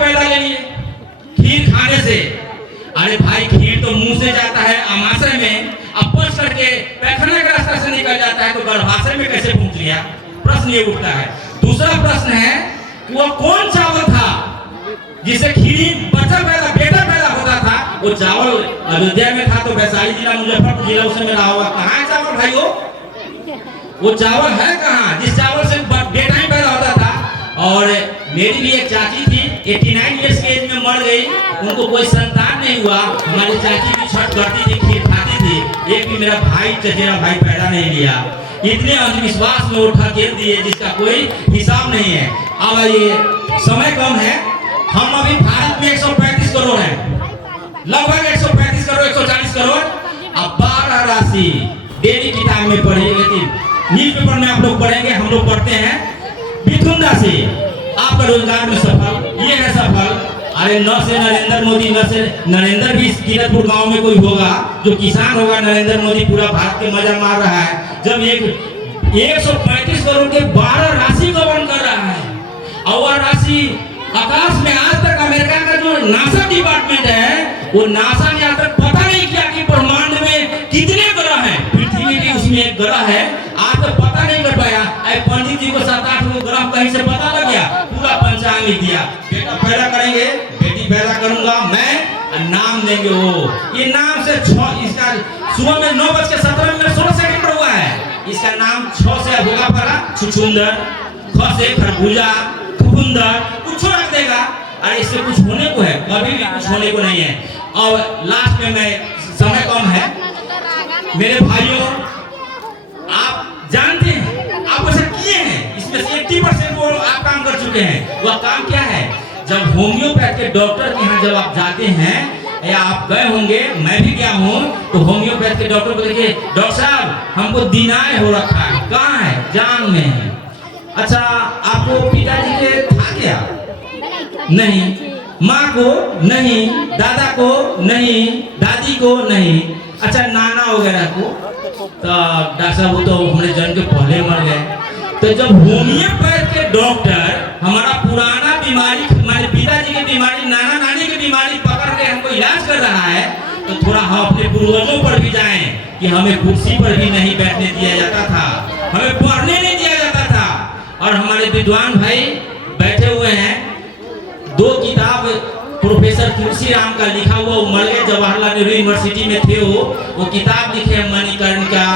पैदा ले लिए खीर खाने से। अरे भाई खीर तो मुंह से जाता है अमाशय में, अब पच करके पैखाना के रास्ते से निकल जाता है, तो गर्भाशय में कैसे पहुंच गया? प्रश्न ये उठता है। दूसरा प्रश्न है वो कौन चावल था जिसे खीरी बेटा पैदा होता था? वो चावल अयोध्या में था तो वैशाली जिला मुजफ्फरपुर जिला उस समय रहा होगा। कहाँ है चावल भाई? वो चावल है कहाँ जिस चावल से बेटा ही पैदा होता था? और मेरी भी एक चाची थी, 89 ईयर्स के एज में मर गई, उनको कोई संतान नहीं हुआ। हमारी चाची भी छठ करती थी, खीर खाती थी, एक भी मेरा भाई चचेरा भाई पैदा नहीं लिया। इतने अंधविश्वास में उठा खेल दिए जिसका कोई हिसाब नहीं है। अब ये समय कम है, हम अभी भारत में 135 करोड़ है, लगभग 135 करोड़ 140 करोड़। अब 12 राशि डेली किताब में पढ़ेंगे, न्यूज पेपर में आप लोग पढ़ेंगे, हम लोग पढ़ते हैं। मिथुन राशि आपका रोजगार में सफल, ये है सफल। अरे न से नरेंद्र मोदी, न से नरेंद्र भी कीरतपुर गांव में कोई होगा जो किसान होगा। नरेंद्र मोदी पूरा भारत के मजा मार रहा है जब 135 करोड़ के 12 राशि का वन कर रहा है। और राशि आकाश में आज तक अमेरिका का जो नासा डिपार्टमेंट है, वो नासा ने आज तक पता नहीं किया कि ब्रह्मांड में कितने ग्रह हैं। पृथ्वी भी उसमें एक ग्रह है, आज तक पता नहीं कर पाया। पंडित जी को 7-8 ग्रह कहीं से पता लग गया, पूरा पंचांग लिख दिया। बेटा पैदा करेंगे, बेटी पैदा करूंगा मैं, नाम देंगे वो। ये नाम से इसका सुबह में 9:17 16 हुआ है। इसका नाम 6 से होगा पड़ा छुछुंदर, ख से खरबूजा, खुकुंदर, कुछ रख देगा। अरे इससे कुछ होने को है? कभी भी कुछ होने को नहीं है। और लास्ट में मैं, समय कम है मेरे भाइयों, आप जानते हैं आप ऐसा किए हैं, इसमें से 80% वो आप काम कर चुके हैं। वह काम क्या है? जब होम्योपैथ के डॉक्टर के यहाँ जब आप जाते हैं, या आप गए होंगे, मैं भी गया हूँ, तो होम्योपैथ के डॉक्टर को देखिए, डॉक्टर साहब हमको दिनाय हो रखा है। कहाँ है? जान में है। अच्छा, आपको पिताजी के था क्या? नहीं। माँ को नहीं, दादा को नहीं, दादी को नहीं। अच्छा, नाना वगैरह को? तो डॉक्टर साहब वो तो हमारे जन्म के पहले मर गए। तो जब होम्योपैथ के डॉक्टर हमारा पुराना बीमारी, हमारे पिताजी की बीमारी, नाना नानी की बीमारी पकड़ के हमको इलाज कर रहा है, तो थोड़ा हम अपने पूर्वजों पर भी जाएं कि हमें कुर्सी पर भी नहीं बैठने दिया जाता था, हमें पढ़ने नहीं दिया जाता था। और हमारे विद्वान भाई बैठे हुए हैं, 2 किताब प्रोफेसर तुलसीराम का लिखा हुआ, वो मर गए, जवाहरलाल नेहरू यूनिवर्सिटी में थे। वो किताब लिखे हैं मणिकर्णिका,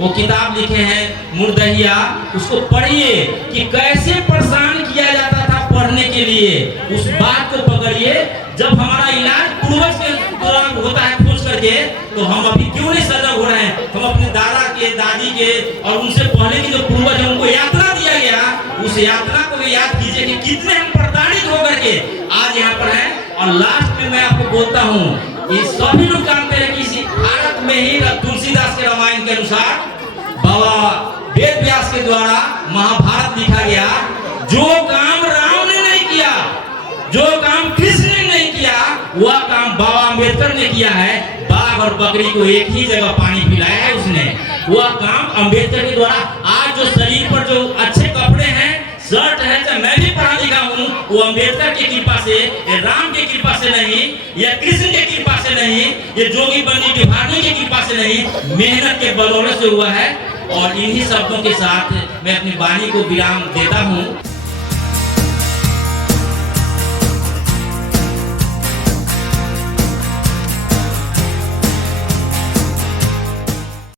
वो किताब लिखे हैं मुर्दहिया। उसको पढ़िए कि कैसे परेशान किया जाता था पढ़ने के लिए। उस बात को पकड़िए। जब हमारा इलाज पूर्वज के दौरान होता है खोज करके, तो हम अभी क्यों नहीं सजग हो रहे हैं? हम अपने दादा के, दादी के और उनसे पहले के जो पूर्वज हैं उनको यात्रा दिया गया, उस यात्रा को भी याद कीजिए कि कितने हम प्रताड़ित होकर के आज यहाँ पर हैं। और लास्ट में मैं आपको बोलता हूँ, ये सभी लोग जानते हैं कि इसी भारत में ही तुलसीदास के रामायण के अनुसार बाबा वेद व्यास के द्वारा महाभारत लिखा गया। जो काम राम ने नहीं किया, जो काम कृष्ण ने नहीं किया, वह काम बाबा अम्बेडकर ने किया है। बाघ और बकरी को एक ही जगह पानी पिलाया है उसने, वह काम अम्बेडकर के द्वारा। आज जो शरीर पर जो अच्छे कपड़े हैं, शर्ट है, चाहे मैं भी पढ़ा लिखा हूँ, वो अम्बेडकर की कृपा से, ये राम की कृपा से नहीं, या कृष्ण की कृपा से नहीं, ये जोगी बनी बिहारी की कृपा से नहीं, मेहनत के बदौलत से हुआ है। और इन्हीं शब्दों के साथ मैं अपनी वाणी को विराम देता हूँ।